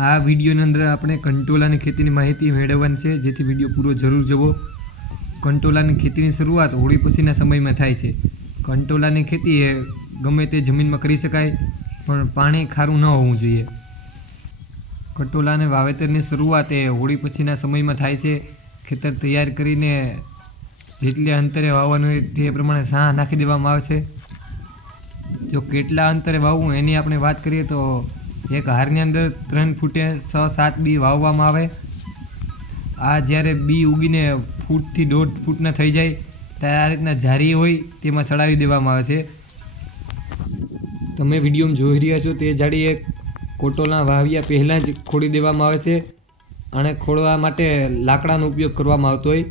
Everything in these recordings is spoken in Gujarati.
આ વિડીયોની અંદર આપણે કંટોલાની ખેતીની માહિતી મેળવવાની છે. જેથી વીડિયો પૂરો જરૂર જવો. કંટોલાની ખેતીની શરૂઆત હોળી પછીના સમયમાં થાય છે. કંટોલાની ખેતી એ ગમે તે જમીનમાં કરી શકાય, પણ પાણી ખારું ન હોવું જોઈએ. કંટોલાને વાવેતરની શરૂઆત એ હોળી પછીના સમયમાં થાય છે. ખેતર તૈયાર કરીને જેટલે અંતરે વાવવાનું હોય તે પ્રમાણે સાહ નાખી દેવામાં આવે છે. જો કેટલા અંતરે વાવવું એની આપણે વાત કરીએ તો એક હારની અંદર ત્રણ ફૂટે છ, સાત બી વાવવામાં આવે. આ જ્યારે બી ઉગીને ફૂટથી દોઢ ફૂટના થઈ જાય, ત્યારે આ રીતના જારી હોય તેમાં ચડાવી દેવામાં આવે છે. તમે વિડીયોમાં જોઈ રહ્યા છો તે જાડી એક કોટોલા વાવ્યા પહેલાં જ ખોડી દેવામાં આવે છે અને ખોડવા માટે લાકડાનો ઉપયોગ કરવામાં આવતો હોય.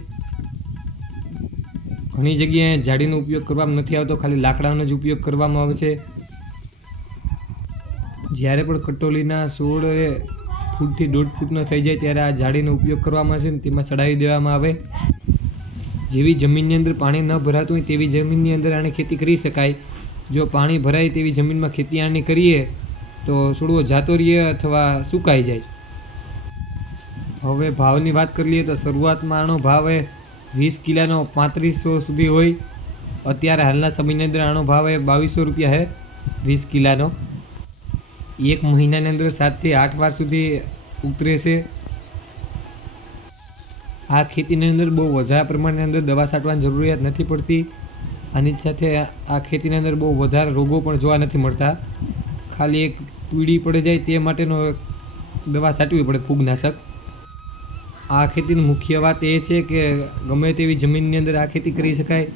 ઘણી જગ્યાએ જાડીનો ઉપયોગ કરવામાં નથી આવતો, ખાલી લાકડાનો જ ઉપયોગ કરવામાં આવે છે. જ્યારે પણ કટોલીના છોડ ફૂટથી દોઢ ફૂટનો થઈ જાય ત્યારે આ જાળીનો ઉપયોગ કરવામાં આવે છે ને તેમાં ચડાવી દેવામાં આવે. જેવી જમીનની અંદર પાણી ન ભરાતું હોય તેવી જમીનની અંદર આને ખેતી કરી શકાય. જો પાણી ભરાય તેવી જમીનમાં ખેતી આની કરીએ તો છોડવો જાતો રહીએ અથવા સુકાઈ જાય. હવે ભાવની વાત કરી લઈએ તો શરૂઆતમાં આનો ભાવ એ વીસ કિલાનો પાંત્રીસો સુધી હોય. અત્યારે હાલના સમયની અંદર આનો ભાવ એ બાવીસો રૂપિયા છે વીસ કિલાનો. એક મહિનાની અંદર સાતથી આઠ વાર સુધી ઉતરે છે. આ ખેતીની અંદર બહુ વધારે પ્રમાણની અંદર દવા છાંટવાની જરૂરિયાત નથી પડતી આની સાથે આ ખેતીની અંદર બહુ વધારે રોગો પણ જોવા નથી મળતા. ખાલી એક પીળી પડી જાય તે માટેનો દવા છાંટવી પડે ફૂગનાશક. આ ખેતીની મુખ્ય વાત એ છે કે ગમે તેવી જમીનની અંદર આ ખેતી કરી શકાય,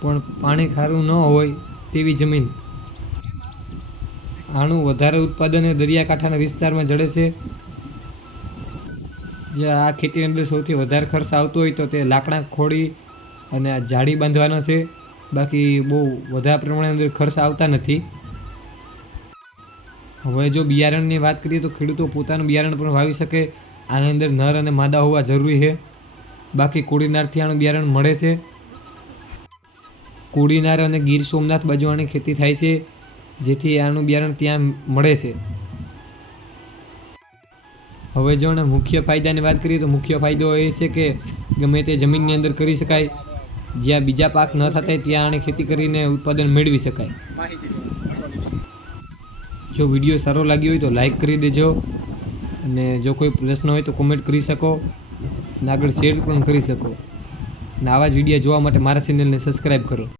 પણ પાણી ખારું ન હોય તેવી જમીન આનું વધારે ઉત્પાદન એ દરિયાકાંઠાના વિસ્તારમાં જડે છે. જે આ ખેતીની અંદર સૌથી વધારે ખર્ચ આવતો હોય તો તે લાકડા, ખોડી અને જાળી બાંધવાનો છે. બાકી બહુ વધારે પ્રમાણની અંદર ખર્ચ આવતા નથી. હવે જો બિયારણની વાત કરીએ તો ખેડૂતો પોતાનું બિયારણ પણ વાવી શકે. આની અંદર નર અને માદા હોવા જરૂરી છે. બાકી કોડીનારથી આનું બિયારણ મળે છે. કોડીનાર અને ગીર સોમનાથ બાજુ ખેતી થાય છે. જેથી આનું બિયારણ ત્યાં મળે છે. હવે જો આના મુખ્ય ફાયદાની વાત કરીએ તો મુખ્ય ફાયદો એ છે કે ગમે તે જમીનની અંદર કરી શકાય. જ્યાં બીજા પાક ન થતા ત્યાં આને ખેતી કરીને ઉત્પાદન મેળવી શકાય. જો વીડિયો સારો લાગ્યો હોય તો લાઈક કરી દેજો અને જો કોઈ પ્રશ્ન હોય તો કોમેન્ટ કરી શકો અને આગળ શેર પણ કરી શકો. અને આવા જ વીડિયો જોવા માટે મારા ચેનલને સબસ્ક્રાઈબ કરો.